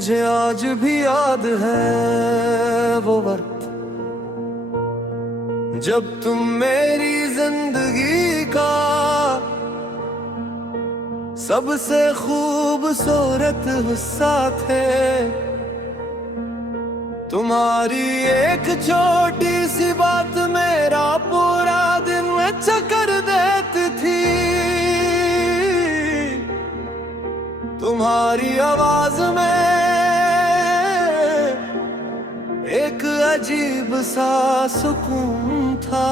मुझे आज भी याद है वो वक्त जब तुम मेरी जिंदगी का सबसे खूबसूरत हिस्सा थे। तुम्हारी एक छोटी सी बात मेरा पूरा दिन अच्छा कर देती थी। तुम्हारी आवाज में एक अजीब सा सुकून था।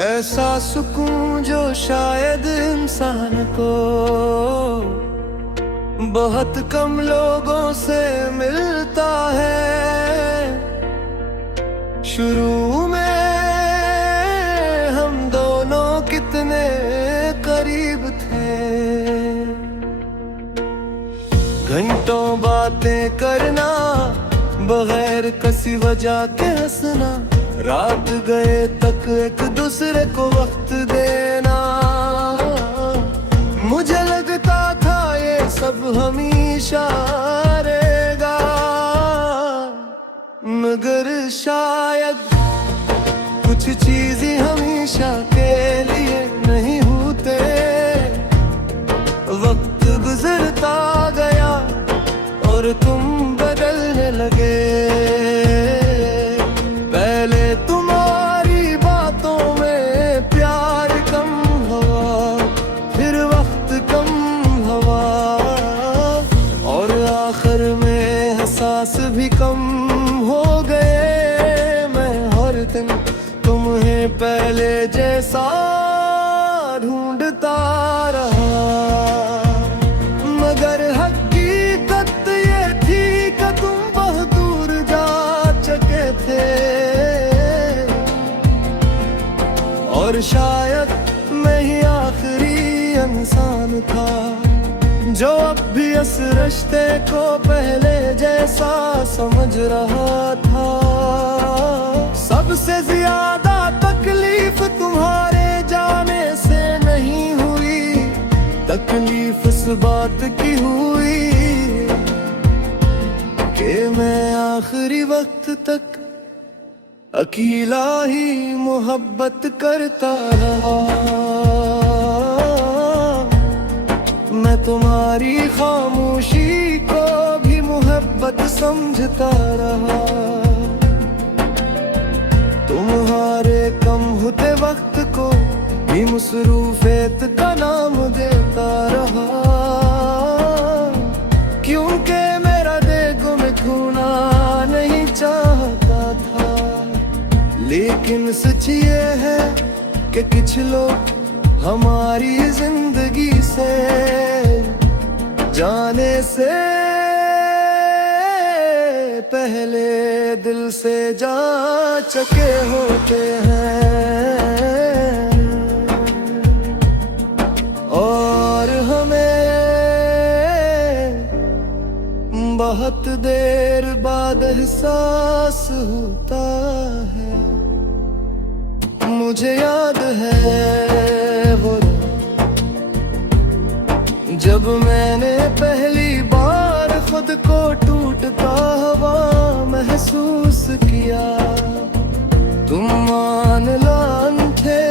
ऐसा सुकून जो शायद इंसान को बहुत कम लोगों से मिलता है। शुरू में हम दोनों कितने करीब थे, घंटों बातें करना बगैर किसी वजह के हंसना, रात गए तक एक दूसरे को वक्त देना। मुझे लगता था ये सब हमेशा रहेगा, मगर शायद कुछ चीजें हमेशा के लिए नहीं होते। वक्त गुजरता गया और तुम बदलने लगे। पहले तुम्हारी बातों में प्यार कम हुआ, फिर वक्त कम हुआ और आखिर में एहसास भी कम हो गए। मैं हर दिन तुम्हें पहले जैसा ढूंढता रहा, मगर हकीकत ये थी कि तुम बहुत दूर जा चुके थे। और शायद मैं ही आखिरी इंसान था जो अब भी इस रिश्ते को पहले जैसा समझ रहा था। सबसे ज्यादा तकलीफ तुम्हारे जाने से नहीं हुई, तकलीफ इस बात की हुई कि मैं आखिरी वक्त तक अकेला ही मोहब्बत करता रहा। मैं तुम्हारी खामोशी को भी मोहब्बत समझता रहा। तुम्हारे कम होते वक्त को भी मसरूफियत का नाम देता रहा, क्योंकि मेरा देखो में खोना नहीं चाहता था। लेकिन सच ये है कि कुछ लोग हमारी जिंदगी से जाने से पहले दिल से जा चुके होते हैं और हमें बहुत देर बाद एहसास होता है। मुझे याद है वो जब मैंने पहली बार खुद को टूटता हुआ महसूस किया। तुम मान लान थे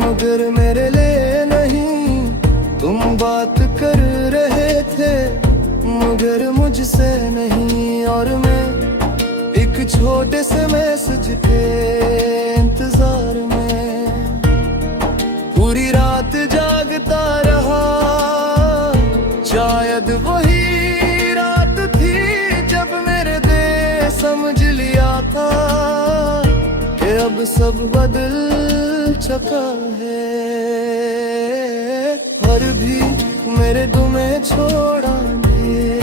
मगर मेरे लिए नहीं, तुम बात कर रहे थे मगर मुझसे नहीं। और मैं एक छोटे से मैसेज के इंतजार में पूरी रात जागता रहा। शायद वही रात थी जब मेरे दिल समझ लिया था कि अब सब बदल चुका है। और भी मेरे तुम्हें छोड़ा दे,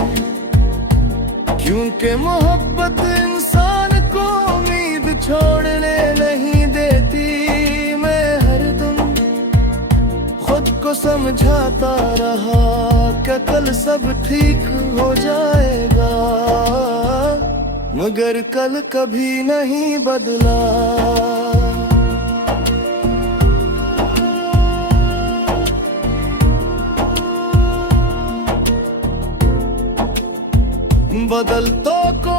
क्योंकि मोहब्बत इंसान को उम्मीद छोड़ने नहीं देती। मैं हरदम खुद को समझाता रहा कि कल सब ठीक हो जाएगा, मगर कल कभी नहीं बदला। बदलतों को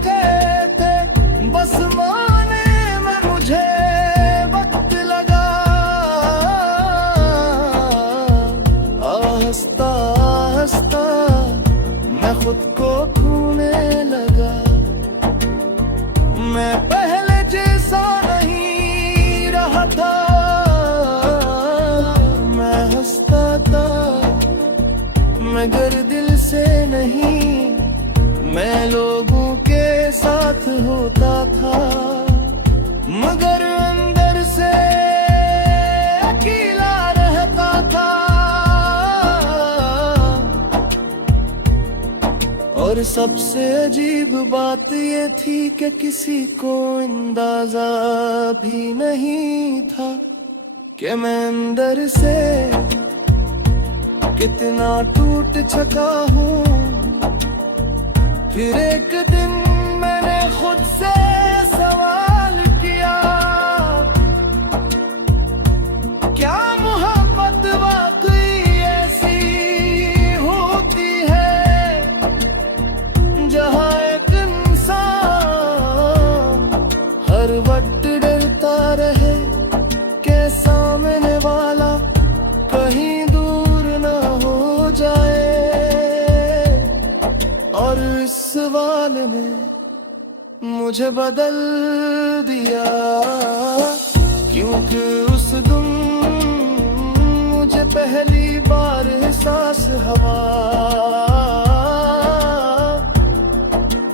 गए थे बस माने में मुझे वक्त लगा। आहिस्ता आहिस्ता मैं खुद को खोने लगा। मैं पहले जैसा नहीं रहा था। मैं हंसता था मगर दिल से नहीं। मैं लोगों के साथ होता था मगर अंदर से अकेला रहता था। और सबसे अजीब बात ये थी कि किसी को अंदाजा भी नहीं था कि मैं अंदर से कितना टूट चुका हूँ। फिर एक दिन मैंने खुद से सवाल किया, क्या मोहब्बत वाकई ऐसी होती है जहाँ एक इंसान हर वक्त डरता रहे कि सामने वाला कहीं सवाल ने मुझे बदल दिया। क्योंकि उस दिन मुझे पहली बार एहसास हुआ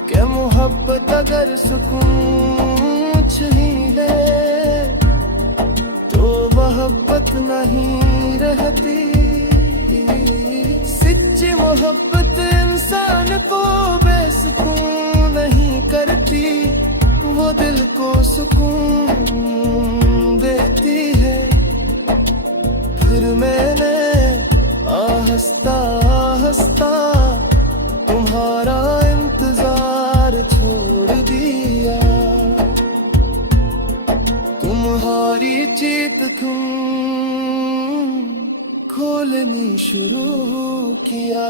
कि मोहब्बत अगर सुकून छीन ले तो मोहब्बत नहीं रहती। सच्ची मोहब्बत इंसान को बेसुकून नहीं करती, वो दिल को सुकून देती है। फिर मैंने आहिस्ता आहिस्ता तुम्हारा इंतजार छोड़ दिया। तुम्हारी चीत तुम खोलनी शुरू किया।